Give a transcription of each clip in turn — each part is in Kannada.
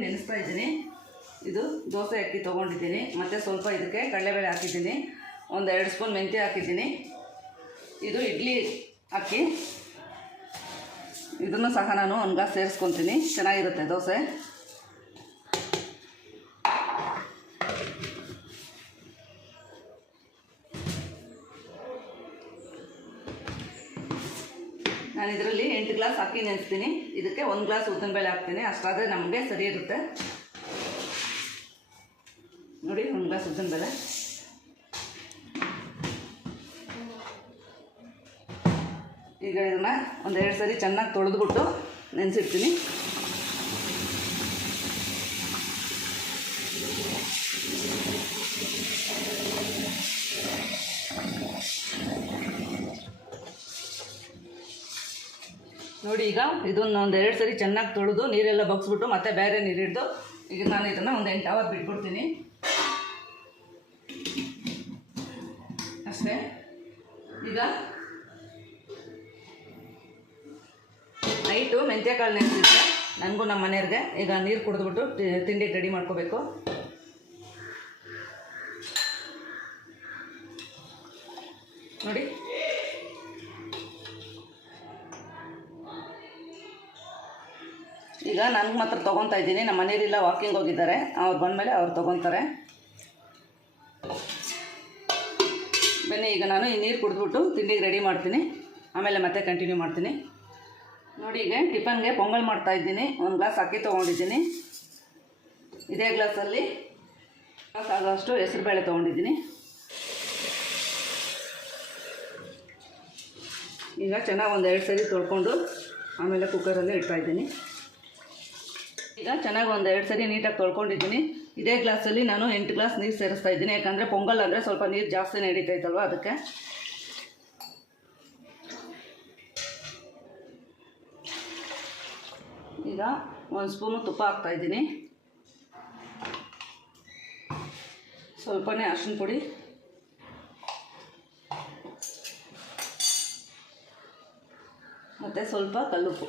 ನೆನೆಸ್ತಾ ಇದ್ದೀನಿ. ಇದು ದೋಸೆ ಅಕ್ಕಿ ತೊಗೊಂಡಿದ್ದೀನಿ. ಮತ್ತು ಸ್ವಲ್ಪ ಇದಕ್ಕೆ ಕಡಲೆಬೇಳೆ ಹಾಕಿದ್ದೀನಿ. ಒಂದು ಎರಡು ಸ್ಪೂನ್ ಮೆಂತ್ಯ ಹಾಕಿದ್ದೀನಿ. ಇದು ಇಡ್ಲಿ ಅಕ್ಕಿ. ಇದನ್ನು ಸಹ ನಾನು ಗ್ಲಾಸ್ ಸೇರಿಸ್ಕೊತೀನಿ. ಚೆನ್ನಾಗಿರುತ್ತೆ ದೋಸೆ. ನಾನು ಇದರಲ್ಲಿ ಎಂಟು ಗ್ಲಾಸ್ ಅಕ್ಕಿ ನೆನೆಸ್ತೀನಿ. ಇದಕ್ಕೆ ಒಂದು ಗ್ಲಾಸ್ ಉದ್ದಿನಬೇಳೆ ಹಾಕ್ತೀನಿ. ಅಷ್ಟಾದರೆ ನಮಗೆ ಸರಿ ಇರುತ್ತೆ. ನೋಡಿ, ಒಂದು ಗ್ಲಾಸ್ ಉದ್ದಿನಬೇಳೆ. ಈಗ ಇದನ್ನು ಒಂದೆರಡು ಸರಿ ಚೆನ್ನಾಗಿ ತೊಳೆದ್ಬಿಟ್ಟು ನೆನೆಸಿಡ್ತೀನಿ ನೋಡಿ ಈಗ ಇದನ್ನು ಒಂದು ಎರಡು ಸರಿ ಚೆನ್ನಾಗಿ ತೊಳೆದು ನೀರೆಲ್ಲ ಬಗ್ಸ್ಬಿಟ್ಟು ಮತ್ತೆ ಬೇರೆ ನೀರು ಹಿಡ್ದು ಈಗ ನಾನು ಇದನ್ನು ಒಂದು ಎಂಟು ಅವರ್ ಬಿಟ್ಬಿಡ್ತೀನಿ. ಅಷ್ಟೇ. ಈಗ ಮೆಂತ್ಯಕಾಳು ನೆನೆಸಿದ್ರೆ ನನಗೂ ನಮ್ಮ ಮನೆಯವ್ರಿಗೆ. ಈಗ ನೀರು ಕುಡಿದ್ಬಿಟ್ಟು ತಿಂಡಿಗೆ ರೆಡಿ ಮಾಡ್ಕೋಬೇಕು. ನೋಡಿ. ಈಗ ನನಗೆ ಮಾತ್ರ ತೊಗೊತಾ ಇದ್ದೀನಿ. ನಮ್ಮ ಮನೇಲಿಲ್ಲ ವಾಕಿಂಗ್ ಹೋಗಿದ್ದಾರೆ. ಅವ್ರು ಬಂದಮೇಲೆ ಅವ್ರು ತೊಗೊತಾರೆ. ಬನ್ನಿ, ಈಗ ನಾನು ಈ ನೀರು ಕುಡಿದ್ಬಿಟ್ಟು ತಿಂಡಿಗೆ ರೆಡಿ ಮಾಡ್ತೀನಿ. ಆಮೇಲೆ ಮತ್ತೆ ಕಂಟಿನ್ಯೂ ಮಾಡ್ತೀನಿ. ನೋಡಿ, ಈಗ ಟಿಫನ್ಗೆ ಪೊಂಗಲ್ ಮಾಡ್ತಾ ಇದ್ದೀನಿ. ಒಂದು ಗ್ಲಾಸ್ ಅಕ್ಕಿ ತೊಗೊಂಡಿದ್ದೀನಿ. ಇದೇ ಗ್ಲಾಸಲ್ಲಿ ಗ್ಲಾಸ್ ಆಗೋಷ್ಟು ಹೆಸರುಬೇಳೆ ತೊಗೊಂಡಿದ್ದೀನಿ. ಈಗ ಚೆನ್ನಾಗಿ ಒಂದು ಎರಡು ಸರಿ ತೊಳ್ಕೊಂಡು ಆಮೇಲೆ ಕುಕ್ಕರಲ್ಲಿ ಇಡ್ತಾ ಇದ್ದೀನಿ. ಈಗ ಚೆನ್ನಾಗಿ ಒಂದು ಎರಡು ಸರಿ ನೀಟಾಗಿ ತೊಳ್ಕೊಂಡಿದ್ದೀನಿ. ಇದೇ ಗ್ಲಾಸಲ್ಲಿ ನಾನು ಎಂಟು ಗ್ಲಾಸ್ ನೀರು ಸೇರಿಸ್ತಾ ಇದ್ದೀನಿ. ಯಾಕಂದರೆ ಪೊಂಗಲ್ ಅಂದರೆ ಸ್ವಲ್ಪ ನೀರು ಜಾಸ್ತಿ ನಡೀತೈತಲ್ವ ಅದಕ್ಕೆ. ಈಗ ಒಂದು ಸ್ಪೂನು ತುಪ್ಪ ಹಾಕ್ತಾಯಿದ್ದೀನಿ ಸ್ವಲ್ಪನೇ ಅರ್ಶಿನ ಪುಡಿ. ಮತ್ತು ಸ್ವಲ್ಪ ಕಲ್ಲುಪ್ಪು.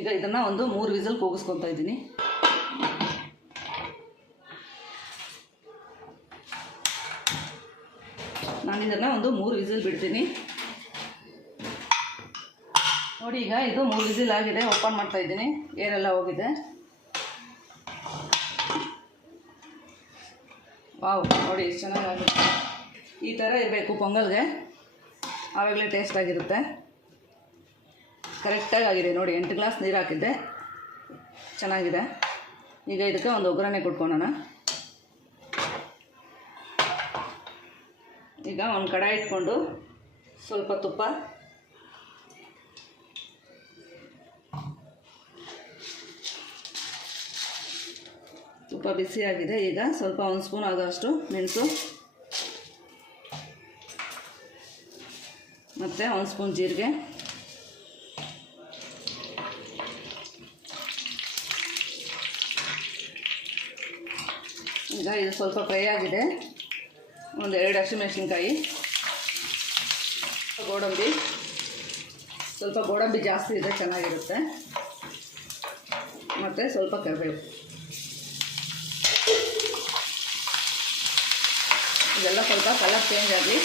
ಈಗ ಇದನ್ನು ಒಂದು ಮೂರು ವಿಸಲ್ ಕೂಗಿಸ್ಕೊತಾ ಇದ್ದೀನಿ. ನಾನು ಇದನ್ನು ಒಂದು ಮೂರು ವಿಸಿಲ್ ಬಿಡ್ತೀನಿ. ನೋಡಿ ಈಗ ಇದು ಮೂರು ವಿಸಿಲ್ ಆಗಿದೆ, ಓಪನ್ ಮಾಡ್ತಾ ಇದ್ದೀನಿ ಏರೆಲ್ಲ ಹೋಗಿದೆ. ವಾವ್, ನೋಡಿ ಎಷ್ಟು ಚೆನ್ನಾಗಾಗುತ್ತೆ. ಈ ಥರ ಇರಬೇಕು ಪೊಂಗಲ್ಗೆ. ಆವಾಗಲೇ ಟೇಸ್ಟ್ ಆಗಿರುತ್ತೆ. ಕರೆಕ್ಟಾಗಿ ಆಗಿದೆ, ನೋಡಿ ಎಂಟು ಗ್ಲಾಸ್ ನೀರು ಹಾಕಿದ್ದೆ. ಚೆನ್ನಾಗಿದೆ. ಈಗ ಇದಕ್ಕೆ ಒಂದು ಒಗ್ಗರಣೆ ಕೊಟ್ಕೊಳೋಣ. ಈಗ ಒಂದು ಕಡಾಯಿ ಇಟ್ಕೊಂಡು ಸ್ವಲ್ಪ ತುಪ್ಪ. ತುಪ್ಪ ಬಿಸಿಯಾಗಿದೆ. ಈಗ ಸ್ವಲ್ಪ ಒಂದು ಸ್ಪೂನ್ ಆದಷ್ಟು ಮೆಣಸು. ಮತ್ತು ಒಂದು ಸ್ಪೂನ್ ಜೀರಿಗೆ. ಈಗ ಇದು ಸ್ವಲ್ಪ ಫ್ರೈ ಆಗಿದೆ. ಒಂದು ಎರಡು ಹಸಿಮೆಣಸಿನ್ಕಾಯಿ. ಗೋಡಂಬಿ. ಸ್ವಲ್ಪ ಗೋಡಂಬಿ ಜಾಸ್ತಿ ಇದೆ ಚೆನ್ನಾಗಿರುತ್ತೆ. ಮತ್ತು ಸ್ವಲ್ಪ ಕರಿಬೇವು. ಇದೆಲ್ಲ ಸ್ವಲ್ಪ ಕಲರ್ ಚೇಂಜ್ ಆಗಲಿ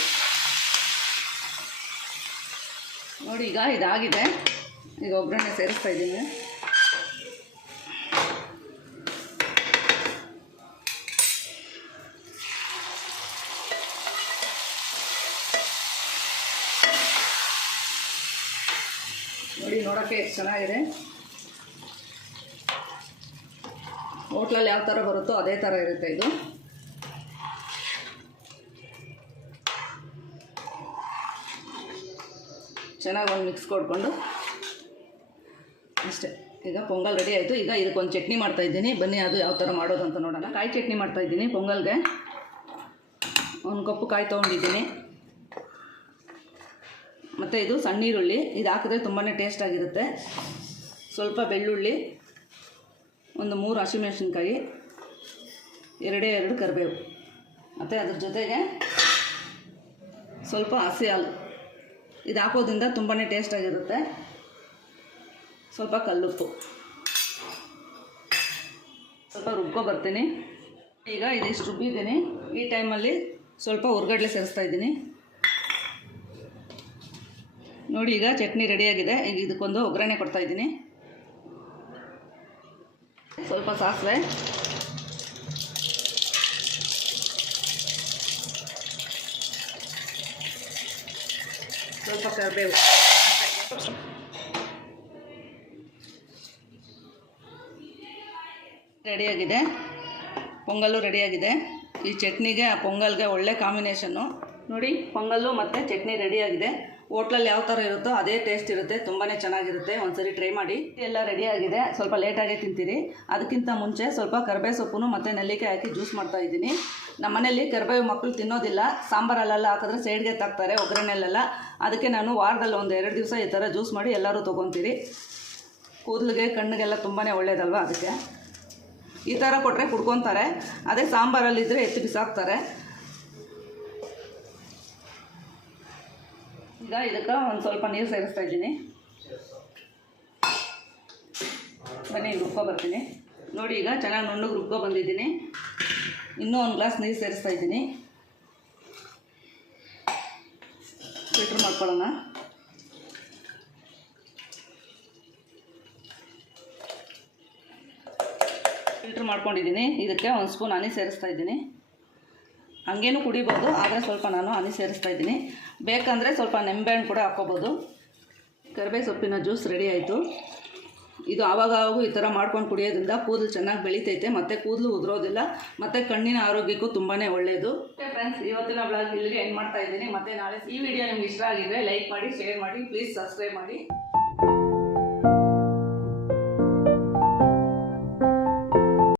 ನೋಡಿ, ಈಗ ಇದಾಗಿದೆ. ಈಗ ಒಬ್ಬರನ್ನೇ ಸೇರಿಸ್ತಾ ಇದ್ದೀನಿ. ನೋಡಿ, ನೋಡೋಕ್ಕೆ ಚೆನ್ನಾಗಿದೆ. ಹೋಟ್ಲಲ್ಲಿ ಯಾವ ಥರ ಬರುತ್ತೋ ಅದೇ ಥರ ಇರುತ್ತೆ ಇದು. ಚೆನ್ನಾಗಿ ಒಂದು ಮಿಕ್ಸ್ ಕೊಡ್ಕೊಂಡು ಅಷ್ಟೇ. ಈಗ ಪೊಂಗಲ್ ರೆಡಿ ಆಯಿತು. ಈಗ ಇದಕ್ಕೊಂದು ಚಟ್ನಿ ಮಾಡ್ತಾ ಇದ್ದೀನಿ. ಬನ್ನಿ, ಅದು ಯಾವ ಥರ ಮಾಡೋದು ಅಂತ ನೋಡೋಣ. ಕಾಯಿ ಚಟ್ನಿ ಮಾಡ್ತಾ ಇದ್ದೀನಿ ಪೊಂಗಲ್ಗೆ. ಒಂದು ಕಪ್ಪು ಕಾಯಿ ತೊಗೊಂಡಿದ್ದೀನಿ. ಮತ್ತು ಇದು ಸಣ್ಣ ಈರುಳ್ಳಿ ಇದು ಹಾಕಿದ್ರೆ ತುಂಬಾ ಟೇಸ್ಟ್ ಆಗಿರುತ್ತೆ. ಸ್ವಲ್ಪ ಬೆಳ್ಳುಳ್ಳಿ, ಒಂದು ಮೂರು ಹಸಿಮೆಣಸಿನ್ಕಾಯಿ, ಎರಡೇ ಎರಡು ಕರಿಬೇವು. ಮತ್ತು ಅದ್ರ ಜೊತೆಗೆ ಸ್ವಲ್ಪ ಹಸಿ ಹಾಲು. ಇದು ಹಾಕೋದ್ರಿಂದ ತುಂಬಾ ಟೇಸ್ಟಾಗಿರುತ್ತೆ ಸ್ವಲ್ಪ ಕಲ್ಲುಪ್ಪು. ಸ್ವಲ್ಪ ರುಬ್ಕೊ ಬರ್ತೀನಿ. ಈಗ ಇದಿಷ್ಟು ರುಬ್ಬಿದ್ದೀನಿ. ಈ ಟೈಮಲ್ಲಿ ಸ್ವಲ್ಪ ಹುರ್ಗಡ್ಲೆ ಸೇರಿಸ್ತಾ ಇದ್ದೀನಿ. ನೋಡಿ, ಈಗ ಚಟ್ನಿ ರೆಡಿಯಾಗಿದೆ ಈಗ ಇದಕ್ಕೊಂದು ಒಗ್ಗರಣೆ ಕೊಡ್ತಾ ಇದ್ದೀನಿ. ಸ್ವಲ್ಪ ಸಾಸಿವೆ. ಸ್ವಲ್ಪ ಕರಿಬೇವು ರೆಡಿಯಾಗಿದೆ ಪೊಂಗಲ್ಲು ರೆಡಿಯಾಗಿದೆ ಈ ಚಟ್ನಿಗೆ ಆ ಪೊಂಗಲ್ಗೆ ಒಳ್ಳೆ ಕಾಂಬಿನೇಷನ್ನು ನೋಡಿ, ಪೊಂಗಲ್ಲು ಮತ್ತು ಚಟ್ನಿ ರೆಡಿಯಾಗಿದೆ ಹೋಟ್ಲಲ್ಲಿ ಯಾವ ಥರ ಇರುತ್ತೋ ಅದೇ ಟೇಸ್ಟ್ ಇರುತ್ತೆ ತುಂಬಾ ಚೆನ್ನಾಗಿರುತ್ತೆ. ಒಂದ್ಸರಿ ಟ್ರೈ ಮಾಡಿ. ಎಲ್ಲ ರೆಡಿಯಾಗಿದೆ ಸ್ವಲ್ಪ ಲೇಟಾಗೇ ತಿಂತೀರಿ. ಅದಕ್ಕಿಂತ ಮುಂಚೆ ಸ್ವಲ್ಪ ಕರ್ಬೇ ಸೊಪ್ಪು ಮತ್ತು ನೆಲ್ಲಿಕಾಯಿ ಹಾಕಿ ಜ್ಯೂಸ್ ಮಾಡ್ತಾ ಇದ್ದೀನಿ. ನಮ್ಮ ಮನೆಯಲ್ಲಿ ಕರ್ಬೇವು ಮಕ್ಕಳು ತಿನ್ನೋದಿಲ್ಲ. ಸಾಂಬಾರಲ್ಲೆಲ್ಲ ಹಾಕಿದ್ರೆ ಸೈಡ್ಗೆ ತಾಕ್ತಾರೆ ಒಗ್ಗರಣೆಲೆಲ್ಲ ಅದಕ್ಕೆ ನಾನು ವಾರದಲ್ಲಿ ಒಂದು ಎರಡು ದಿವಸ ಈ ಥರ ಜ್ಯೂಸ್ ಮಾಡಿ ಎಲ್ಲರೂ ತೊಗೊತೀರಿ. ಕೂದಲಿಗೆ, ಕಣ್ಣಿಗೆಲ್ಲ ತುಂಬಾ ಒಳ್ಳೇದಲ್ವ ಅದಕ್ಕೆ? ಈ ಥರ ಕೊಟ್ಟರೆ ಕುಡ್ಕೊತಾರೆ. ಅದೇ ಸಾಂಬಾರಲ್ಲಿದ್ದರೆ ಎತ್ತಿ ಬಿಸಾಕ್ತಾರೆ. ಈಗ ಇದಕ್ಕೆ ಒಂದು ಸ್ವಲ್ಪ ನೀರು ಸೇರಿಸ್ತಾ ಇದ್ದೀನಿ. ಬನ್ನಿ, ರುಬ್ಕೊ ಬರ್ತೀನಿ. ನೋಡಿ, ಈಗ ಚೆನ್ನಾಗಿ ನುಣ್ಣಗೆ ರುಬ್ಕೊ ಬಂದಿದ್ದೀನಿ. ಇನ್ನೂ ಒಂದು ಗ್ಲಾಸ್ ನೀರು ಸೇರಿಸ್ತಾ ಇದ್ದೀನಿ. ಫಿಲ್ಟ್ರ್ ಮಾಡ್ಕೊಳ್ಳೋಣ. ಫಿಲ್ಟ್ರ್ ಮಾಡ್ಕೊಂಡಿದ್ದೀನಿ. ಇದಕ್ಕೆ ಒಂದು ಸ್ಪೂನ್ ಹನಿ ಸೇರಿಸ್ತಾ ಇದ್ದೀನಿ. ಹಂಗೇನು ಕುಡಿಬೋದು, ಆದರೆ ಸ್ವಲ್ಪ ನಾನು ಹನಿ ಸೇರಿಸ್ತಾ ಇದ್ದೀನಿ. ಬೇಕಂದರೆ ಸ್ವಲ್ಪ ನಿಂಬೆಹಣ್ಣು ಕೂಡ ಹಾಕ್ಕೋಬೋದು. ಕರಿಬೇವು ಸೊಪ್ಪಿನ ಜ್ಯೂಸ್ ರೆಡಿ ಆಯಿತು. ಇದು ಆವಾಗಾಗೂ ಈ ಥರ ಮಾಡ್ಕೊಂಡು ಕುಡಿಯೋದ್ರಿಂದ ಕೂದಲು ಚೆನ್ನಾಗಿ ಬೆಳಿತೈತೆ, ಮತ್ತು ಕೂದಲು ಉದುರೋದಿಲ್ಲ, ಮತ್ತು ಕಣ್ಣಿನ ಆರೋಗ್ಯಕ್ಕೂ ತುಂಬಾ ಒಳ್ಳೆಯದು ಫ್ರೆಂಡ್ಸ್ ಇವತ್ತಿನ ಬ್ಲಾಗ್ ಇಲ್ಲಿಗೆ ಎಂಡ್ ಮಾಡ್ತಾ ಇದ್ದೀನಿ. ಮತ್ತು ನಾಳೆ ಈ ವಿಡಿಯೋ ನಿಮ್ಗೆ ಇಷ್ಟ ಆಗಿದ್ರೆ ಲೈಕ್ ಮಾಡಿ ಶೇರ್ ಮಾಡಿ ಪ್ಲೀಸ್ ಸಬ್ಸ್ಕ್ರೈಬ್ ಮಾಡಿ.